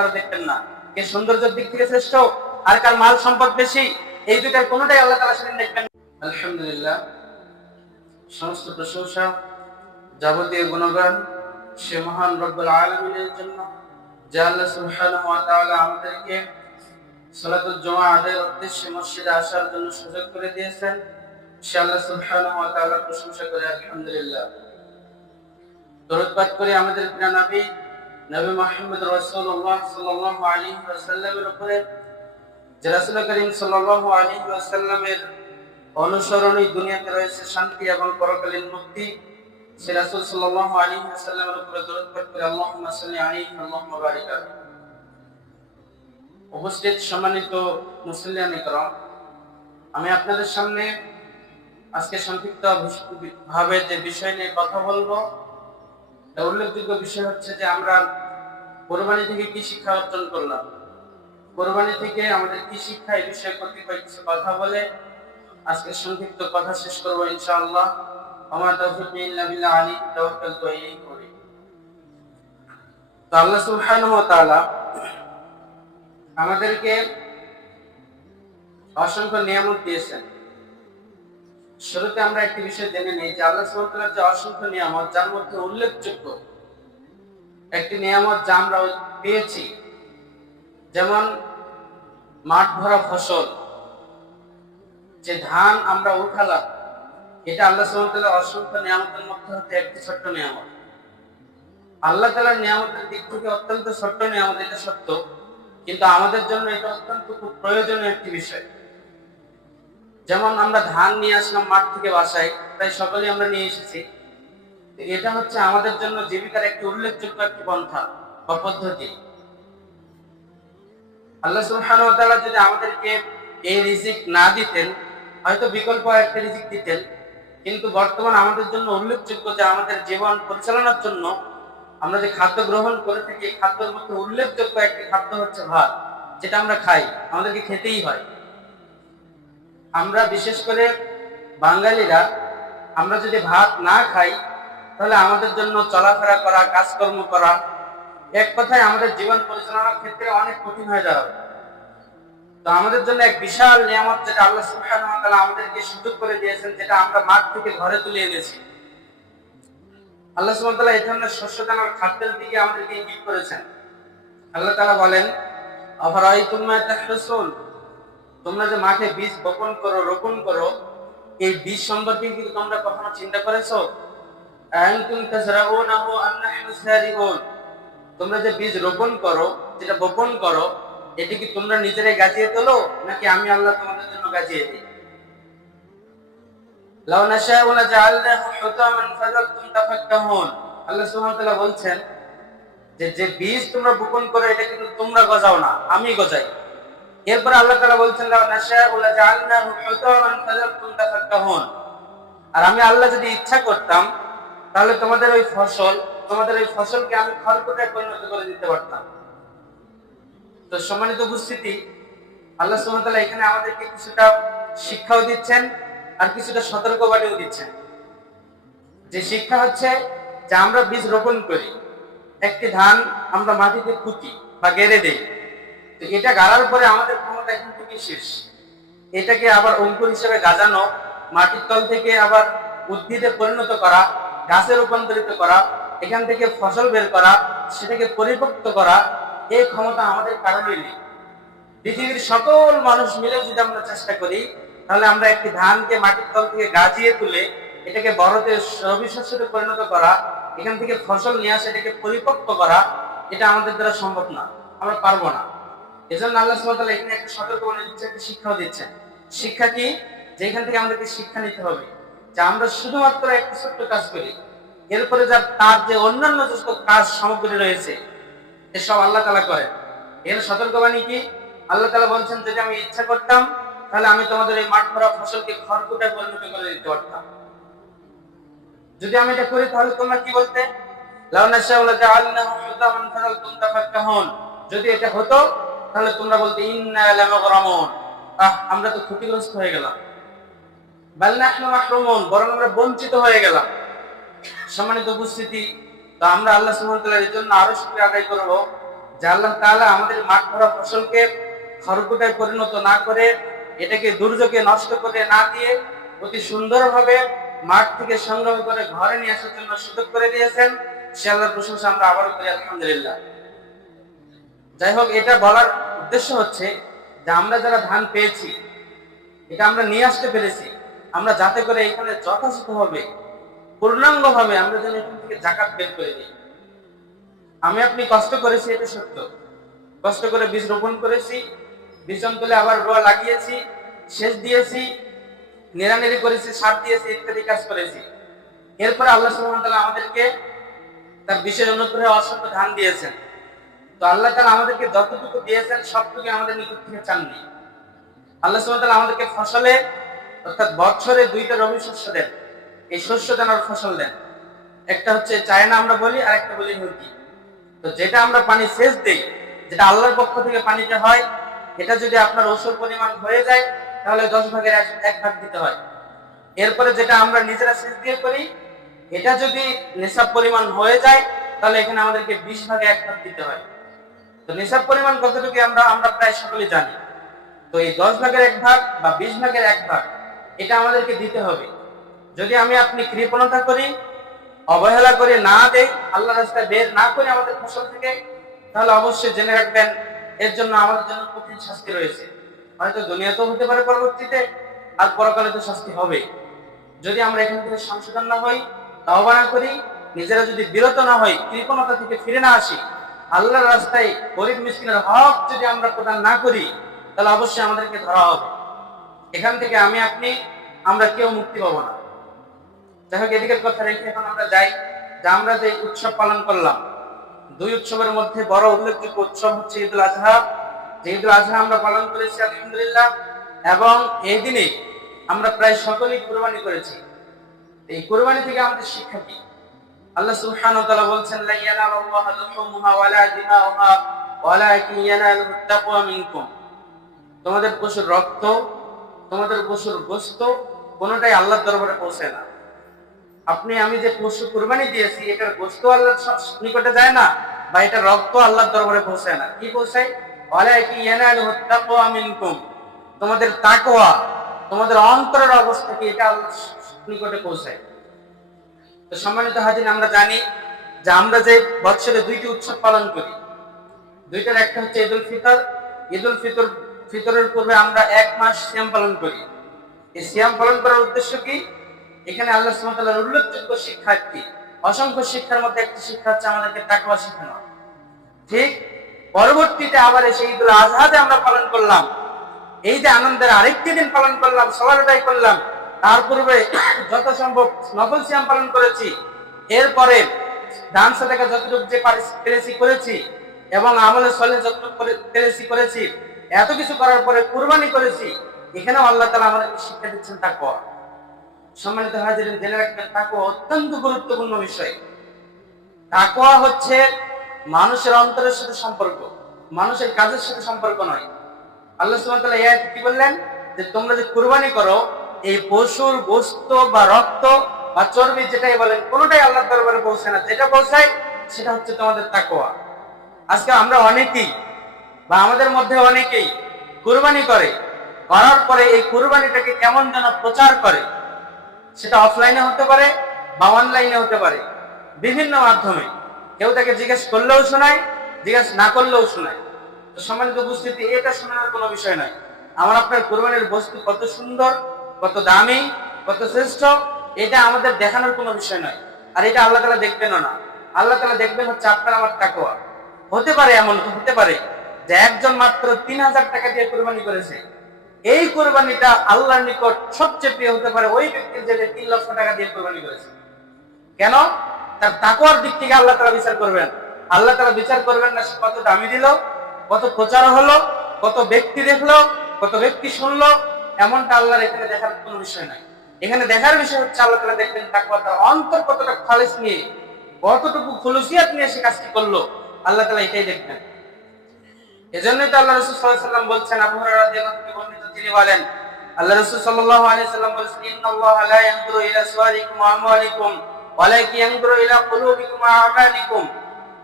কারো দেখবেন না। কে সৌন্দর্যের দিক থেকে শ্রেষ্ঠ আর কার মাল সম্পদ বেশি, এই দুইটার কোনোটাই আল্লাহ তাআলা সেদিন দেখবেন না। আলহামদুলিল্লাহ, সমস্ত প্রশংসা, যাবতীয় গুণগান সে মহান রব্বুল আলামিনের জন্য, যে আল্লাহ সুবহানাহু ওয়া তাআলা আমাদেরকে সালাতুল জুমআ আদায়ের উদ্দেশ্যে মসজিদে আসার জন্য সুযোগ করে দিয়েছেন। সে আল্লাহ সুবহানাহু ওয়া তাআলার প্রশংসা করে আলহামদুলিল্লাহ। দরুদ পাঠ করে আমাদের প্রিয় নবী মুহাম্মদ রাসূলুল্লাহ সাল্লাল্লাহু আলাইহি ওয়াসাল্লামের উপরে, যে রাসূল করিম সাল্লাল্লাহু আলাইহি ওয়াসাল্লামের অনুসরণই দুনিয়াতে রয়েছে শান্তি এবং পরকালীন মুক্তি, সে রাসূল সাল্লাল্লাহু আলাইহি ওয়াসাল্লামের উপরে দরুদ পাঠ করে আল্লাহুম্মা সাল্লি আলাইহি আল্লাহুম্মা বারিক আলাইহি। উপস্থিত সম্মানিত মুসলিয়ান ইকরাম, আমি আপনাদের সামনে আজকে সংক্ষিপ্ত ভাবে যে বিষয় নিয়ে কথা বলবো, তার উল্লেখযোগ্য বিষয় হচ্ছে যে আমরা কোরবানি থেকে কি শিক্ষা অর্জন করলাম, কোরবানি থেকে আমাদের কি শিক্ষা, এই বিষয়ে কতিপয় কিছু কথা বলে আজকে সংক্ষিপ্ত কথা শেষ করবো ইনশাআল্লাহ। আমার তাওফীক ইল্লা বিল্লাহ, আলাইহি তাওয়াক্কালতু ওয়া ইলাইহি উনীব। তো আল্লাহ সুবহানাহু ওয়া তাআলা আমাদেরকে অসংখ্য নিয়ামত দিয়েছেন। শুরুতে আমরা একটি বিষয় জেনে নেই যে আল্লাহ সুবহানাহু ওয়া তাআলার যে অসংখ্য নিয়ামত, যার মধ্যে উল্লেখযোগ্য একটি নিয়ামত যা আমরা পেয়েছি, যেমন মাঠ ভরা ফসল, যে ধান আমরা উঠালাম, এটা আল্লাহ সুবহানাহু ওয়া তাআলার অসংখ্য নিয়ামতের মধ্যে হতে একটি ছোট্ট নিয়ামত। আল্লাহ তাআলার নিয়ামতের দিক থেকে অত্যন্ত ছোট্ট নিয়ামত, এটা সত্য, কিন্তু আমাদের জন্য এটা অত্যন্ত খুব প্রয়োজনীয় একটি বিষয়। যেমন আমরা ধান নিয়ে আসলাম মাঠ থেকে বাসায়, তাই সকলেই আমরা নিয়ে এসেছি। এটা হচ্ছে আমাদের জন্য জীবিকার একটি উল্লেখযোগ্য একটি পন্থা বা পদ্ধতি। আল্লাহ সুবহানাহু ওয়া তাআলা যদি আমাদেরকে এই রিজিক না দিতেন, হয়তো বিকল্প একটা রিজিক দিতেন, কিন্তু বর্তমান আমাদের জন্য উল্লেখযোগ্য যে আমাদের জীবন পরিচালনার জন্য আমরা যে খাদ্য গ্রহণ করে থাকি, এই খাদ্যের মধ্যে উল্লেখযোগ্য একটি খাদ্য হচ্ছে ভাত, যেটা আমরা খাই, আমাদেরকে খেতেই হয়। আমরা বিশেষ করে বাঙালিরা, আমরা যদি ভাত না খাই, তাহলে আমাদের জন্য চলাফেরা করা, কাজকর্ম করা, এক কথায় আমাদের জীবন পরিচালনার ক্ষেত্রে অনেক কঠিন হয়ে যাবে। তো আমাদের জন্য এক বিশাল নিয়ামত, যেটা আল্লাহ সুবহানাহু ওয়া তাআলা আমাদেরকে সুযোগ করে দিয়েছেন, যেটা আমরা মাঠ থেকে ঘরে তুলে এনেছি। আল্লাহ সুবহানাহু ওয়া তাআলা এই ধরনের শস্য দানার খাদ্যের দিকে আমাদেরকে ইঙ্গিত করেছেন। আল্লাহ তাআলা বলেন, আফারাআইতুম মা তাহরুসুন, তোমরা যে মাঠে বীজ বপন করো, রোপণ করো, এই বীজ সম্পর্কে কি তোমরা কখনো চিন্তা করেছো? আনতুম তাজরাউনাহু আম নাহনু যারিউন, তোমরা যে বীজ রোপণ করো, যেটা বপন করো, এটি কি তোমরা নিজেরাই গাজিয়ে তোলো, নাকি আমি আল্লাহ তোমাদের জন্য গাজিয়ে দিই? লাউ নাশাউ লাজআলনাহু হুতামান ফাযালতুম তাফাক্কাহুন, আল্লাহ সুবহানাহু ওয়া তাআলা বলছেন যে বীজ তোমরা বপন করো, এটা কিন্তু তোমরা গজাও না, আমি গজাই। এরপর আল্লাহ তাআলা বলছেন, লাউ নাশাউ লাজআলনাহু হুতামান ফাযালতুম তাফাক্কাহুন, আর আমি আল্লাহ যদি ইচ্ছা করতাম, তাহলে তোমাদের ওই ফসলকে আমি খড়কুটায় পরিণত করে দিতে পারতাম। তো সম্মানিত উপস্থিতি, আল্লাহ সুবহানাহু ওয়া তাআলা এখানে আমাদেরকে কিছুটা শিক্ষাও দিচ্ছেন আর কিছুটা সতর্কবাণীও দিচ্ছেন। যে শিক্ষা হচ্ছে যে আমরা বীজ রোপণ করি, একটি ধান আমরা মাটিতে পুঁতি বা গেড়ে দেই, তো এটা গাড়ার পরে আমাদের ক্ষমতা এখান থেকে শেষ। এটাকে আবার অঙ্কুর হিসেবে গাজানো, মাটির তল থেকে আবার উদ্ভিদে পরিণত করা, গাছে রূপান্তরিত করা, এখান থেকে ফসল বের করা, সেটাকে পরিপক্ত করা, এই ক্ষমতা আমাদের কারণে নেই। পৃথিবীর সকল মানুষ মিলে যদি আমরা চেষ্টা করি, তাহলে আমরা একটি ধানকে মাটির তল থেকে গাজিয়ে তুলে এটাকে বড়তে রবি শস্যতে পরিণত করা, এখান থেকে ফসল নিয়ে আসে, এটাকে পরিপক্ত করা, এটা আমাদের দ্বারা সম্ভব না, আমরা পারবো না। এজন্য আল্লাহ সুবহানাহু ওয়া তাআলা এখানে একটা সতর্কবাণী দিচ্ছেন, একটা শিক্ষাও দিচ্ছেন। শিক্ষা কি? যে এখান থেকে আমাদেরকে শিক্ষা নিতে হবে যে আমরা শুধুমাত্র একটা ছোট্ট কাজ করি, এরপরে তার যে অন্যান্য যত কাজ সামগ্রী রয়েছে, এসব আল্লাহ তাআলা করেন। এর সতর্কবাণী কি? আল্লাহ তাআলা বলছেন, যদি আমি ইচ্ছা করতাম, তাহলে আমি তোমাদের এই মাঠ ভরা ফসলকে খড়কুটায় পরিণত করে দিতে পারতাম। যদি আমি এটা করি, তাহলে তোমরা কি বলতে? লাউ নাশাউ লাজআলনাহু হুতামান ফাযালতুম তাফাক্কাহুন, যদি এটা হতো, তাহলে তোমরা বলতে ইন্না লামাগরামুন, আমরা তো ক্ষতিগ্রস্ত হয়ে গেলাম। বাল নাহনু মাহরুমুন, বরং আমরা বঞ্চিত হয়ে গেলাম। সম্মানিত উপস্থিতি, তো আমরা আল্লাহ সুবহানাহু ওয়া তাআলার জন্য আরো শুকরিয়া আদায় করব, যে আল্লাহ তাআলা আমাদের মাঠ ভরা ফসলকে খড়কুটায় পরিণত না করে, এটাকে দুর্যোগে নষ্ট করে না দিয়ে অতি সুন্দরভাবে মাঠ থেকে সংগ্রহ করে ঘরে নিয়ে আসার জন্য সুযোগ করে দিয়েছেন। সে আল্লাহর প্রশংসা আমরা আবারও করি আলহামদুলিল্লাহ। যাই হোক, এটা বলার উদ্দেশ্য হচ্ছে যে আমরা যারা ধান পেয়েছি, এটা আমরা নিয়ে আসতে পেরেছি, আমরা যাতে করে এখানে যথাযথভাবে পূর্ণাঙ্গভাবে আমরা যেন এখান থেকে যাকাত বের করে দিই। আমি আপনি কষ্ট করেছি, এটা সত্য, কষ্ট করে বীজ রোপণ করেছি, বীজন তুলে আবার রোয়া লাগিয়েছি, সেচ দিয়েছি, নিড়ানিড়ি করেছি, সার দিয়েছি, ইত্যাদি কাজ করেছি। এরপরে আল্লাহ সুবহানাহু ওয়া তাআলা আমাদেরকে তার বিশেষ অনুগ্রহে অসংখ্য ধান দিয়েছেন। তো আল্লাহ তাআলা আমাদেরকে যতটুকু দিয়েছেন সবটুকু আমাদের নিকট থেকে চাননি। আল্লাহ সুবহানাহু ওয়া তাআলা আমাদেরকে ফসলে অর্থাৎ বছরে দুইটা রবি শস্য দেন। এই শস্য দানার ফসল দেন, একটা হচ্ছে চায়না আমরা বলি, আর একটা বলি মুরগি। তো যেটা আমরা পানি সেচ দেই, যেটা আল্লাহর পক্ষ থেকে পানিতে হয়, এটা যদি আপনার ওষুধ পরিমাণ হয়ে যায় তাহলে 10 ভাগের 1 ভাগ দিতে হয়। এরপরে যেটা আমরা নিজেরা সেচ দিয়ে করি, এটা যদি নিসাব পরিমাণ হয়ে যায় তাহলে এখানে আমাদেরকে 20 ভাগে 1 ভাগ দিতে হয়। তো নিসাব পরিমাণ কতটুকু আমরা প্রায় সকলেই জানি। তো এই 10 ভাগের 1 ভাগ বা 20 ভাগের 1 ভাগ এটা আমাদেরকে দিতে হবে। যদি আমি আপনি কৃপণতা করি, অবহেলা করে না দেই, আল্লাহর রাস্তায় বের না করে আমাদের ফসল থেকে, তাহলে অবশ্যই জেনে রাখবেন এর জন্য আমাদের জন্য কঠিন শাস্তি রয়েছে। হয়তো দুনিয়াতেও হতে পারে পরবর্তীতে, আর পরকালে তো শাস্তি হবে। যদি আমরা এখান থেকে সংশোধন না হই, তওবা না করি, নিজেরা যদি বিরত না হই, কৃপণতা থেকে ফিরে না আসি, আল্লাহর রাস্তায় গরিব মিসকিনের হক যদি আমরা প্রদান না করি, তাহলে অবশ্যই আমাদেরকে ধরা হবে। এখান থেকে আমি আপনি আমরা কেউ মুক্তি পাবো না। যাই হোক, এদিকের কথা রেখে এখন আমরা যাই যে আমরা যে উৎসব পালন করলাম, 2 উৎসবের মধ্যে বড় উল্লেখযোগ্য উৎসব হচ্ছে ঈদুল আজহা। যে ঈদুল আজহা আমরা পালন করেছি আলহামদুলিল্লাহ, এবং এই দিনে আমরা প্রায় সকলেই কুরবানি করেছি। এই কুরবানি থেকে আমাদের শিক্ষা কি? আল্লাহ সুবহানাহু ওয়া তাআলা বলছেন, লা ইয়ানালুল্লাহু লুহুমুহা ওয়ালা দিমাউহা ওয়ালাকিন ইয়ানালুহুত তাকওয়া মিনকুম। তোমাদের পশুর রক্ত, তোমাদের পশুর গোশত কোনটাই আল্লাহর দরবারে পৌঁছায় না। আপনি আমি যে পশু কুরবানি দিয়েছি, এটার গোশত আল্লাহর নিকটে যায় না, বা এটা রক্ত আল্লাহর দরবারে পৌঁছায় না। কি পৌঁছায়? ওয়ালাকিন ইয়ানালুহুত তাকওয়া মিনকুম। তোমাদের তাকওয়া, তোমাদের অন্তরের অবস্থা কি, এটা আল্লাহর নিকটে পৌঁছায়। তো সম্মানিত হাজির, আমরা জানি যে আমরা যে বছরে 2টি উৎসব পালন করি, দুইটার একটা হচ্ছে ঈদুল ফিতর। ঈদুল ফিতরের পূর্বে আমরা 1 মাস সিয়াম পালন করি। এই সিয়াম পালন করার উদ্দেশ্য কি? এখানে আল্লাহ সুবহানাহু ওয়া তাআলার উল্লেখযোগ্য শিক্ষা একটি, অসংখ্য শিক্ষার মধ্যে একটি শিক্ষা হচ্ছে আমাদেরকে তাকওয়া শেখানো। ঠিক পরবর্তীতে আবার এই ঈদুল আজহা যে আমরা পালন করলাম, এই যে আনন্দের আরেকটি দিন পালন করলাম, সবার আদায় করলাম, তার পূর্বে যথাসম্ভব নফল সিয়াম পালন করেছি, এরপরে দান সাদাকা যতটুকু যে পেরেছি করেছি, এবং আমলে সলেহ যতটুকু পেরেছি করেছি, এত কিছু করার পরে কুরবানি করেছি। এখানেও আল্লাহ তাআলা আমাদেরকে শিক্ষা দিচ্ছেন তাকওয়া। সম্মানিত হাজিরিন, জেনে রাখবেন তাকওয়া অত্যন্ত গুরুত্বপূর্ণ বিষয়। তাকওয়া হচ্ছে মানুষের অন্তরের সাথে সম্পর্ক, মানুষের কাজের সাথে সম্পর্ক নয়। আল্লাহ সুবহানাহু ওয়া তাআলা এই আয়াতে কি বললেন? যে তোমরা যে কুরবানি করো, এই পশুর গোশত বা রক্ত বা চর্বি যেটাই বলেন, কোনটাই আল্লাহর দরবারে পৌঁছায় না। যেটা পৌঁছায় সেটা হচ্ছে তোমাদের তাকওয়া। আজকে আমরা অনেকেই বা আমাদের মধ্যে অনেকেই কুরবানি করে, করার পরে এই কুরবানিটাকে কেমন যেন প্রচার করে। সেটা অফলাইনে হতে পারে বা অনলাইনে হতে পারে, বিভিন্ন মাধ্যমে। কেউ তাকে জিজ্ঞেস করলেও শোনায়, জিজ্ঞেস না করলেও শোনায়। তো সম্মানিত উপস্থিতি, এটা শোনার কোনো বিষয় নয়। আমার আপনার কুরবানির বস্তু কত সুন্দর, কত দামি, কত শ্রেষ্ঠ, এটা আমাদের দেখানোর কোনো বিষয় নয়। আর এটা আল্লাহ তাআলা দেখবেনও না। আল্লাহ তাআলা দেখবেন হচ্ছে আপনার আমার তাকওয়া। হতে পারে, এমন হতে পারে যে একজন মাত্র 3000 টাকা দিয়ে কুরবানি করেছে, এই কুরবানিটা আল্লাহর নিকট সবচেয়ে প্রিয় হতে পারে ওই ব্যক্তির যে 3 লক্ষ টাকা দিয়ে কুরবানি করেছে। কেন? তার তাকওয়ার দিক থেকে আল্লাহ তাআলা বিচার করবেন। আল্লাহ তাআলা বিচার করবেন না সে কত দামি দিল, কত প্রচার হলো, কত ব্যক্তি দেখলো, কত ব্যক্তি শুনলো, এমনটা আল্লাহর এখানে দেখার কোনো বিষয় নাই। এখানে দেখার বিষয় হচ্ছে আল্লাহ তাআলা দেখবেন তাকওয়া, তার অন্তর কতটা খালিস নিয়ে, কতটুকু খুলুসিয়াত নিয়ে সে কাজটি করলো, আল্লাহ তাআলা এটাই দেখবেন। এজন্যই তো আল্লাহ রাসূল সাল্লাল্লাহু আলাইহি ওয়াসাল্লাম বলছেন, আবু হুরায়রা রাদিয়াল্লাহু আনহু বর্ণিত, তিনি বলেন, আল্লাহ রাসূল সাল্লাল্লাহু আলাইহি ওয়াসাল্লাম বলেছেন, ইন্নাল্লাহা লা ইয়ানজুরু ইলা সুওয়ারিকুম ওয়া আমওয়ালিকুম ওয়ালাকিন ইয়ানজুরু ইলা কুলুবিকুম ওয়া আ'মালিকুম।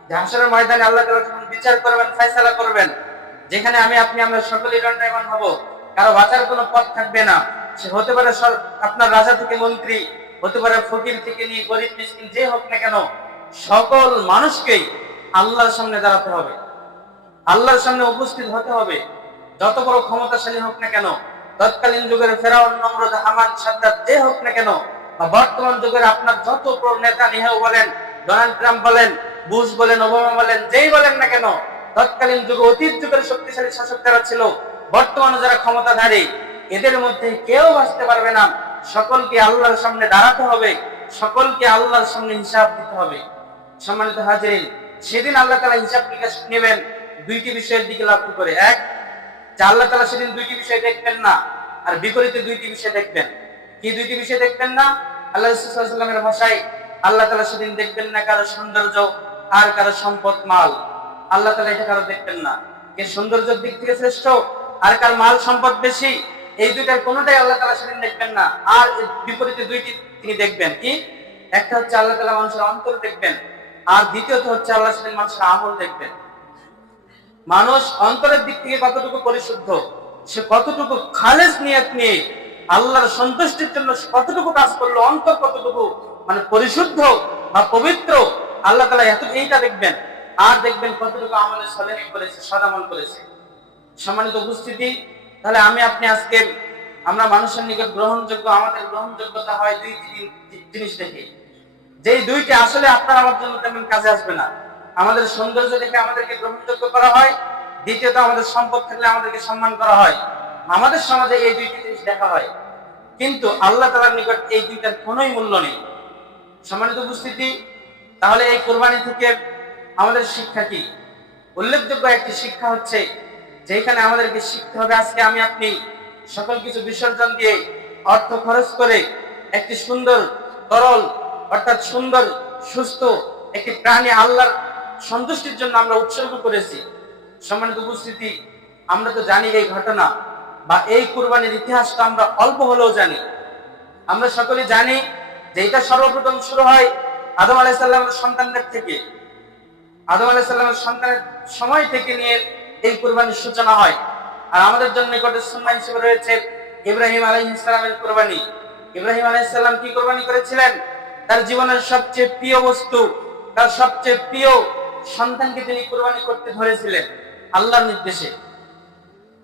যে হাসরের ময়দানে আল্লাহ তাআলা যখন বিচার করবেন, ফয়সালা করবেন, যেখানে আপনি আমরা সকলেই দণ্ডায়মান হব, কারো বাঁচার কোনো পথ থাকবে না। সে হতে পারে আপনার রাজা থেকে মন্ত্রী, হতে পারে ফকির থেকে নিয়ে গরিব মিসকিন, যে হোক না কেন, সকল মানুষকেই আল্লাহর সামনে দাঁড়াতে হবে, আল্লাহর সামনে উপস্থিত হতে হবে। যত বড় ক্ষমতাশালী হোক না কেন, তৎকালীন যুগের ফেরাউন, নমরুদ, হামান, সাদ্দাত যে হোক না কেন, বা বর্তমান যুগের আপনার যত নেতা নিহেও বলেন, ডোনাল্ড ট্রাম্প বলেন, বুশ বলেন, ওবামা বলেন, যেই বলেন না কেন, তৎকালীন যুগে অতীত যুগের শক্তিশালী শাসক যারা ছিল, বর্তমানে যারা ক্ষমতাধারী, এদের মধ্যে কেউ বাঁচতে পারবে না। সকলকে আল্লাহর সামনে দাঁড়াতে হবে, সকলকে আল্লাহর সামনে হিসাব দিতে হবে। সম্মানিত হাজিরিন, সেদিন আল্লাহ তাআলা হিসাব নিকাশ নেবেন দুইটি বিষয়ের দিকে লক্ষ্য করে। এক, যে আল্লাহ তাআলা সেদিন দুইটি বিষয় দেখবেন না, আর বিপরীতে দুইটি বিষয় দেখবেন। কি দুইটি বিষয় দেখবেন না? আল্লাহ রাসূল সাল্লাল্লাহু আলাইহি ওয়াসাল্লামের ভাষায়, আল্লাহ তাআলা সেদিন দেখবেন না কারো সৌন্দর্য আর কারো সম্পদ মাল। আল্লাহ তাআলা এটা কারো দেখবেন না, কে সৌন্দর্যের দিক থেকে শ্রেষ্ঠ আর কার মাল সম্পদ বেশি, এই দুইটার কোনোটাই আল্লাহ তাআলা সেদিন দেখবেন না। আর বিপরীতে দুইটি তিনি দেখবেন। কি? একটা হচ্ছে আল্লাহ তাআলা মানুষের অন্তর দেখবেন, আর দ্বিতীয়ত হচ্ছে আল্লাহ সেদিন মানুষের আমল দেখবেন। মানুষ অন্তরের দিক থেকে কতটুকু পরিশুদ্ধ, সে কতটুকু খালেস নিয়ত নিয়ে আল্লাহর সন্তুষ্টির জন্য কতটুকু কাজ করলো, অন্তর কতটুকু মানে পরিশুদ্ধ বা পবিত্র, আল্লাহ তাআলা এইটা দেখবেন। আর দেখবেন কতটুকু আমলে সালেহ করেছে, সদামল করেছে। সম্মানিত উপস্থিতি, তাহলে আপনি আজকে আমরা মানুষের নিকট গ্রহণযোগ্য, আমাদের গ্রহণযোগ্যতা হয় দুইটি জিনিস দেখে, যেই দুইটি আসলে আপনার আমার জন্য তেমন কাজে আসবে না। আমাদের সৌন্দর্য দেখে আমাদেরকে গ্রহণযোগ্য করা হয়, দ্বিতীয়ত আমাদের সম্পদ থাকলে আমাদেরকে সম্মান করা হয়। আমাদের সমাজে এই দুইটি জিনিস দেখা হয়, কিন্তু আল্লাহ তাআলার নিকট এই দুইটার কোনোই মূল্য নেই। সম্মানিত উপস্থিতি, তাহলে এই কুরবানি থেকে আমাদের শিক্ষা কি? উল্লেখযোগ্য একটি শিক্ষা হচ্ছে, যেখানে আমাদেরকে শিখতে হবে, আজকে আপনি সকল কিছু বিসর্জন দিয়ে অর্থ খরচ করে একটি সুন্দর তরল, অর্থাৎ সুন্দর সুস্থ একটি প্রাণী আল্লাহর সন্তুষ্টির জন্য আমরা উৎসর্গ করেছি। সম্মানিত উপস্থিতি, আমরা তো জানি এই ঘটনা বা এই কুরবানির ইতিহাসটা আমরা অল্প হলেও জানি। আমরা সকলে জানি যে এটা সর্বপ্রথম শুরু হয় আদম আলাইহিস সালামের সন্তানদের থেকে। আদম আলাইহিস সালামের সন্তানের সময় থেকে নিয়ে এই কুরবানির সূচনা হয়। আর আমাদের জন্য নিকটে সুন্নাহ হিসেবে রয়েছে ইব্রাহিম আলাইহিস সালামের কুরবানি। ইব্রাহিম আলাইহিস সালাম কি কুরবানি করেছিলেন? তার জীবনের সবচেয়ে প্রিয় বস্তু, তার সবচেয়ে প্রিয় সন্তানকে তিনি কুরবানি করতে ধরেছিলেন আল্লাহর নির্দেশে।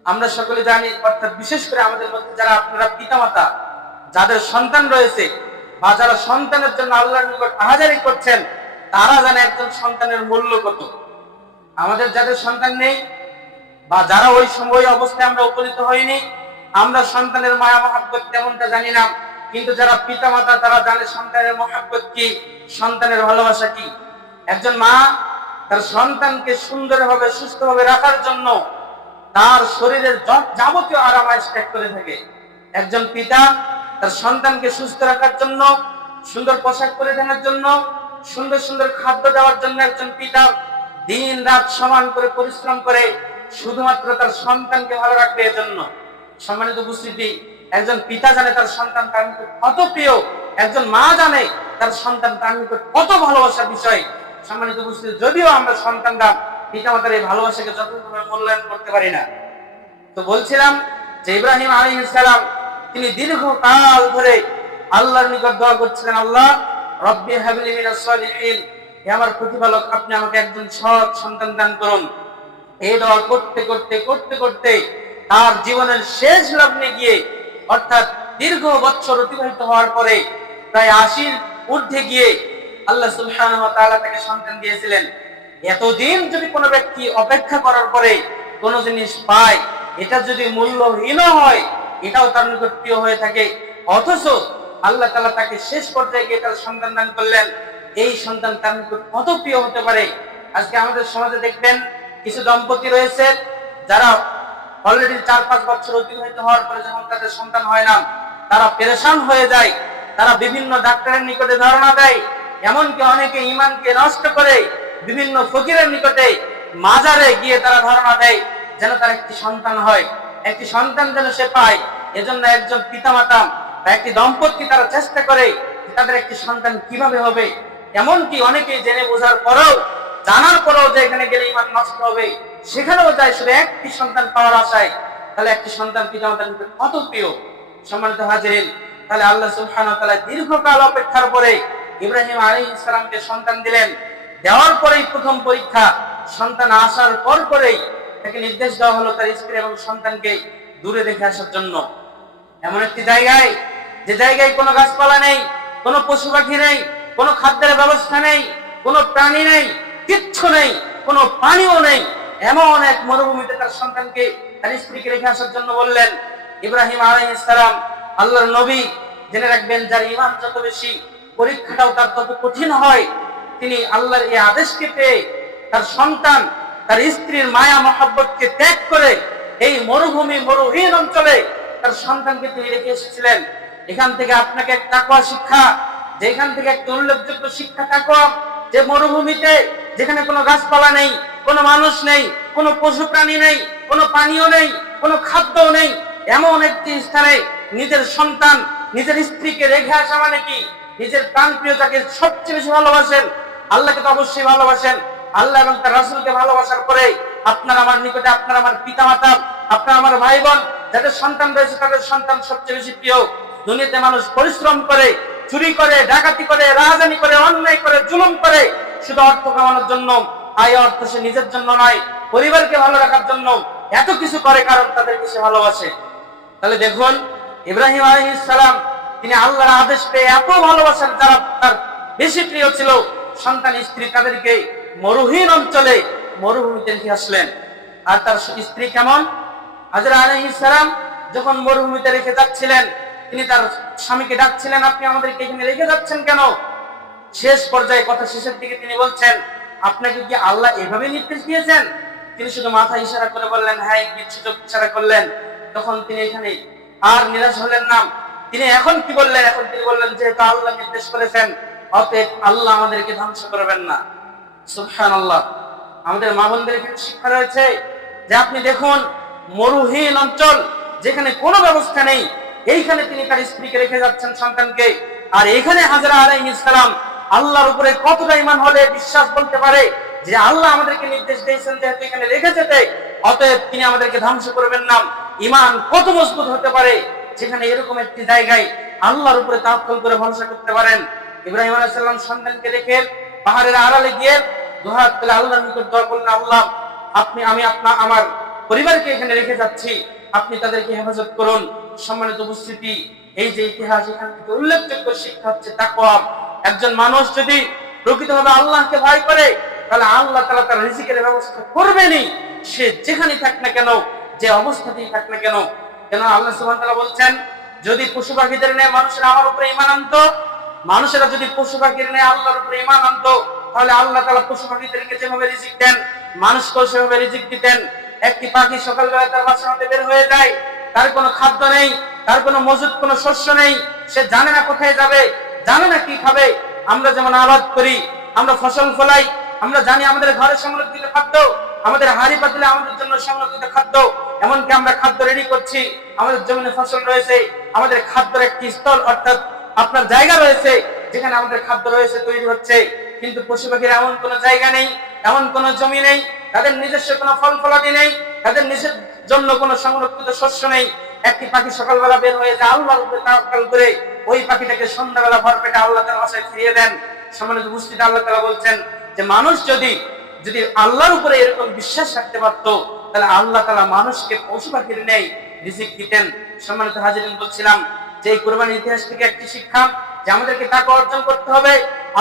আমরা সকলে জানি, অর্থাৎ বিশেষ করে আমাদের মধ্যে যারা আপনারা পিতামাতা, যাদের সন্তান রয়েছে বা যারা সন্তানের জন্য আল্লাহর নিকট আহাজারি করছেন, তারা জানে একজন সন্তানের মূল্য কত। আমাদের যাদের সন্তান নেই বা যারা ওই সময় অবস্থায় আমরা উপনীত হইনি, আমরা সন্তানের মায়া মহব্বত তেমনটা জানি না, কিন্তু যারা পিতামাতা তারা জানে সন্তানের মহব্বত কি, সন্তানের ভালোবাসা কি। একজন মা তার সন্তানকে সুন্দরভাবে সুস্থভাবে রাখার জন্য তার শরীরের যাবতীয় আরামায়েশ ত্যাগ করে থাকে। একজন পিতা তার সন্তানকে সুস্থ রাখার জন্য, সুন্দর পোশাক পরিধানের জন্য, সুন্দর সুন্দর খাদ্য দেওয়ার জন্য একজন পিতা দিন রাত সমান করে পরিশ্রম করে, শুধুমাত্র তার সন্তানকে ভালো রাখবে এজন্য। সম্মানিত উপস্থিতি, একজন পিতা জানে তার সন্তান তার নিকট কত প্রিয়, একজন মা জানে তার সন্তান তার নিকট কত ভালোবাসার বিষয়। সম্মানিত উপস্থিতি, যদিও আমরা সন্তানরা পিতামাতার এই ভালোবাসাকে যথাযথভাবে মূল্যায়ন করতে পারি না। তো বলছিলাম যে ইব্রাহিম আলাইহিস সালাম তিনি দীর্ঘকাল ধরে আল্লাহর নিকট দোয়া করছিলেন, আল্লাহ রব্বি হাবলি মিনাস সালিহিন, হে আমার প্রতিপালক, আপনি আমাকে একজন সৎ সন্তান দান করুন। এই দোয়া করতে করতে করতে করতে তার জীবনের শেষ লগ্নে গিয়ে, অর্থাৎ দীর্ঘ বছর অতিবাহিত হওয়ার পরে প্রায় 80 ঊর্ধ্বে গিয়ে আল্লাহ সুবহানাহু ওয়া তাআলা তাকে সন্তান দিয়েছিলেন। এতদিন যদি কোনো ব্যক্তি অপেক্ষা করার পরে কোনো জিনিস পায়, এটা যদি মূল্যহীন হয়, এটাও তার নিকট প্রিয় হয়ে থাকে, অথচ আল্লাহ তাআলা তাকে শেষ পর্যায়ে গিয়ে তার সন্তান দান করলেন, এই সন্তান তার নিকট কত প্রিয় হতে পারে। আজকে আমাদের সমাজে দেখবেন কিছু দম্পতি রয়েছে যারা অলরেডি 4-5 বছর অতিবাহিত হওয়ার পরে যখন তাদের সন্তান হয় না, তারা পেরেশান হয়ে যায়, তারা বিভিন্ন ডাক্তারের নিকটে ধারণা দেয়, এমনকি অনেকে ঈমানকে নষ্ট করে বিভিন্ন ফকিরের নিকটে মাজারে গিয়ে তারা ধারণা দেয় যেন তার একটি সন্তান হয়, একটি সন্তান যেন সে পায়। এজন্য একজন পিতামাতা বা একটি দম্পতি তারা চেষ্টা করে তাদের একটি সন্তান কিভাবে হবে। এমনকি অনেকেই জেনে বোঝার পরেও জানার পরেও যে এখানে গেলে ইমান নষ্ট হবে, সেখানেও যায় শুধু একটি সন্তান পাওয়ার আশায়, তাহলে একটি সন্তান পিতামাতার নিকট কত প্রিয়। সম্মানিত হাজিরিন, তাহলে আল্লাহ সুবহানাহু ওয়া তাআলা দীর্ঘকাল অপেক্ষার পরে ইব্রাহিম আলাইহিস সালামকে সন্তান দিলেন। দেওয়ার পরেই প্রথম পরীক্ষা, সন্তান আসার পরেই তাকে নির্দেশ দেওয়া হলো তার স্ত্রী এবং সন্তানকে দূরে রেখে আসার জন্য। এমন একটি জায়গায়, যে জায়গায় কোনো গাছপালা নেই, কোনো পশু পাখি নেই, কোনো খাদ্যের ব্যবস্থা নেই, কোনো প্রাণী নেই, কিচ্ছু নেই, কোনো পানিও নেই, এমন এক মরুভূমিতে তার সন্তানকে তার স্ত্রীকে রেখে আসার জন্য বললেন। ইব্রাহিম আলাইহিস সালাম আল্লাহর নবী, জেনে রাখবেন যার ঈমান যত বেশি পরীক্ষাটাও তার তত কঠিন হয়। তিনি আল্লাহর এই আদেশকে পেয়ে তার সন্তান, তার স্ত্রীর মায়া মহব্বতকে ত্যাগ করে এই মরুহীন অঞ্চলে তার সন্তানকে তিনি রেখে এসেছিলেন। এখান থেকে আপনাকে এক তাকওয়া শিক্ষা, যে এখান থেকে একটা উল্লেখযোগ্য শিক্ষা তাকওয়া, যে মরুভূমিতে যেখানে কোনো গাছপালা নেই, কোনো মানুষ নেই, কোনো পশু প্রাণী নেই, কোনো পানীয় নেই, কোনো খাদ্যও নেই, এমন একটি স্থানে নিজের সন্তান, নিজের স্ত্রীকে রেখে আসা মানে কি? নিজের প্রাণপ্রিয় যাকে সবচেয়ে বেশি ভালোবাসেন, আল্লাহকে তো অবশ্যই ভালোবাসেন, আল্লাহ এবং তার রাসূলকে ভালোবাসার পরে আপনার আমার নিকটে আপনার আমার পিতামাতা, আপনার আমার ভাই বোন যাদের সন্তান রয়েছে, তাদের সন্তান সবচেয়ে বেশি প্রিয়। দুনিয়াতে মানুষ পরিশ্রম করে, চুরি করে, ডাকাতি করে, রাজধানী করে, অন্যায় করে, জুলুম করে শুধু অর্থ কামানোর জন্য। আয় অর্থ সে নিজের জন্য নয়, পরিবারকে ভালো রাখার জন্য এত কিছু করে, কারণ তাদেরকে সে ভালোবাসে। তাহলে দেখুন, ইব্রাহিম আলাইহিস সালাম তিনি আল্লাহর আদেশ পেয়ে এত ভালোবাসার, যারা তার বেশি প্রিয় ছিল সন্তান স্ত্রী, তাদেরকে মরুহীন অঞ্চলে মরুভূমিতে রেখে আসলেন। আর তার স্ত্রী কেমন? হাজরা আলাইহিস সালাম যখন মরুভূমিতে রেখে যাচ্ছিলেন, তিনি তার স্বামীকে ডাকছিলেন, আপনি আমাদেরকে এখানে রেখে যাচ্ছেন কেন? শেষ পর্যায়ে, কথা শেষের দিকে তিনি বলছেন, আপনাকে কি আল্লাহ এভাবে নির্দেশ দিয়েছেন? তিনি শুধু মাথা ইশারা করে বললেন হ্যাঁ, কিছু ইশারা করলেন। তখন তিনি এখানে আর নিরাশ হলেন না। তিনি এখন কি বললেন? এখন তিনি বললেন, যেহেতু আল্লাহ নির্দেশ করেছেন, অতএব আল্লাহ আমাদেরকে ধ্বংস করবেন না। সুবহানাল্লাহ। আমাদের মা বোনদের এখানে শিক্ষা রয়েছে যে আপনি দেখুন, মরুহীন অঞ্চল যেখানে কোনো ব্যবস্থা নেই, এইখানে তিনি তার স্ত্রীকে রেখে যাচ্ছেন, সন্তানকে। আর এখানে হাজরা আলাইহিস সালাম আল্লাহর উপরে কতটা ঈমান হলে বিশ্বাস বলতে পারে যে আল্লাহ আমাদেরকে নির্দেশ দিয়েছেন যেহেতু এখানে রেখে যেতে, অতএব তিনি আমাদেরকে ধ্বংস করবেন না। ঈমান কত মজবুত হতে পারে যেখানে এরকম একটি জায়গায় আল্লাহর উপরে তাওয়াক্কুল করে ভরসা করতে পারেন। ইব্রাহিম আলাইহিস সালাম সন্তানকে রেখে পাহাড়ের আড়ালে গিয়ে দুহাত তুলে আল্লাহর নিকট দোয়া করলেন, আল্লাহ আমি আমার পরিবারকে এখানে রেখে যাচ্ছি, আপনি তাদেরকে হেফাজত করুন। সম্মানিত উপস্থিতি, এই যে ইতিহাস, এখান থেকে উল্লেখযোগ্য শিক্ষা হচ্ছে তাকওয়া। একজন মানুষ যদি প্রকৃতভাবে আল্লাহকে ভয় করে, তাহলে আল্লাহ তাআলা তার রিজিকের ব্যবস্থা করবেনই, সে যেখানেই থাক না কেন, যে অবস্থাতেই থাক না কেন। কেন আল্লাহ সুবহানাহু ওয়া তাআলা বলছেন, যদি পশু পাখিদের নিয়ে মানুষেরা আমার উপরে ঈমান আনতো, মানুষেরা যদি পশু পাখির নিয়ে আল্লাহর উপরে ঈমান আনতো, তাহলে আল্লাহ তাআলা পশু পাখিদেরকে যেভাবে রিজিক দেন, মানুষকেও সেভাবে রিজিক দিতেন। একটি পাখি সকালবেলা তার বাসা হতে বের হয়ে যায়, তার কোনো খাদ্য নেই, তার কোনো মজুদ, কোনো শস্য নেই, সে জানে না কোথায় যাবে, জানে না কি খাবে। আমরা যেমন আবাদ করি, আমরা ফসল ফলাই, আমরা জানি আমাদের ঘরে সংরক্ষিত খাদ্য, আমাদের হাড়ি পাতিলে আমাদের জন্য সংরক্ষিত খাদ্য, এমনকি আমরা খাদ্য রেডি করছি, আমাদের জমিনে ফসল রয়েছে, আমাদের খাদ্যের একটি স্থল অর্থাৎ আপনার জায়গা রয়েছে যেখানে আমাদের খাদ্য রয়েছে, তৈরি হচ্ছে। কিন্তু পশু পাখির এমন কোনো জায়গা নেই, এমন কোনো জমি নেই, তাদের নিজস্ব কোনো ফল ফলাদি নেই, তাদের নিজের জন্য কোনো সংরক্ষিত শস্য নেই। একটি পাখি সকালবেলা বের হয়ে যায়, আল্লাহর উপরে তাওয়াক্কুল করে ওই পাখিটাকে সন্ধ্যাবেলা ভরপেটে আল্লাহ তাআলা বাসায় ফিরিয়ে দেন। সম্মানিত উপস্থিতি, আল্লাহ তাআলা বলছেন যে মানুষ যদি আল্লাহর উপরে এরকম বিশ্বাস রাখতে পারত, তাহলে আল্লাহ তাআলা মানুষকে পশু পাখির নেই রিজিক দিতেন। সম্মানিত হাজিরিন, বলছিলাম যে এই কুরবানির ইতিহাস থেকে একটি শিক্ষা, যে আমাদেরকে তাকওয়া অর্জন করতে হবে,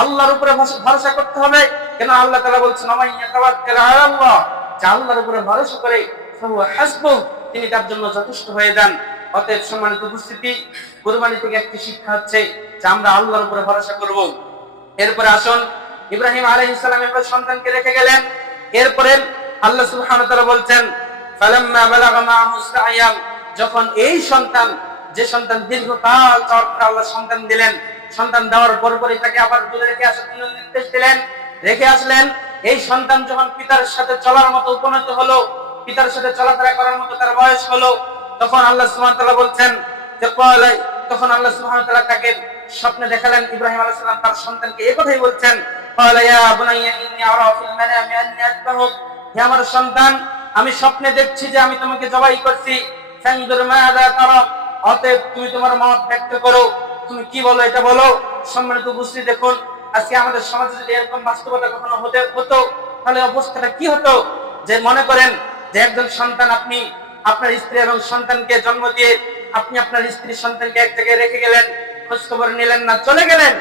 আল্লাহর উপরে ভরসা করতে হবে। কেন আল্লাহ তাআলা বলছেন, আল্লাহর উপরে ভরসা করে ফাহুয়া হাসবুহ, তিনি তার জন্য যথেষ্ট হয়ে যান। অতএব সম্মানিত উপস্থিতি, কুরবানি থেকে একটি শিক্ষা হচ্ছে যে আমরা আল্লাহর উপরে ভরসা করব। এরপরে আসুন, ইব্রাহিম আলাইহিস সালাম এরপর সন্তানকে রেখে গেলেন। এরপরে আল্লাহ সুবহানাহু ওয়া তাআলা বলছেন, ফালাম্মা বালাগা মা'হু সা'য়াম, যখন এই সন্তান, যে সন্তান দীর্ঘকাল যাওয়ার পর আল্লাহ সন্তান দিলেন, সন্তান দেওয়ার পরপরই তাকে আবার দূরে রেখে আসার জন্য নির্দেশ দিলেন, রেখে আসলেন। এই সন্তান যখন পিতার সাথে চলার মতো উপনীত হলো, পিতার সাথে চলাফেরা করার মতো তার বয়স হলো, তখন আল্লাহ সুবহানাহু ওয়া তাআলা বলছেন যে তখন আল্লাহ সুবহানাহু ওয়া তাআলা তাকে স্বপ্নে দেখালেন, ইব্রাহিম আলাইহিস সালাম তার সন্তানকে এই কথাই বলছেন قال يا بني إني أرى في المنام أني أذبحك হে আমার সন্তান আমি স্বপ্নে দেখছি যে আমি তোমাকে জবাই করছি ফানজুর মাযা তারা অতএব তুমি তোমার মত ব্যক্ত করো তুমি কি বলো এটা বলো সম্মানিত উপস্থিতি দেখুন আজকে আমাদের সমাজে যদি এরকম বাস্তবতা কখনো হতো তাহলে অবস্থাটা কি হতো যে মনে করেন যে একজন সন্তান আপনি আপনার স্ত্রী এবং সন্তানকে জন্ম দিয়ে আপনি আপনার স্ত্রী সন্তানকে এক জায়গায় রেখে গেলেন খোঁজ খবর নিলেন না চলে গেলেন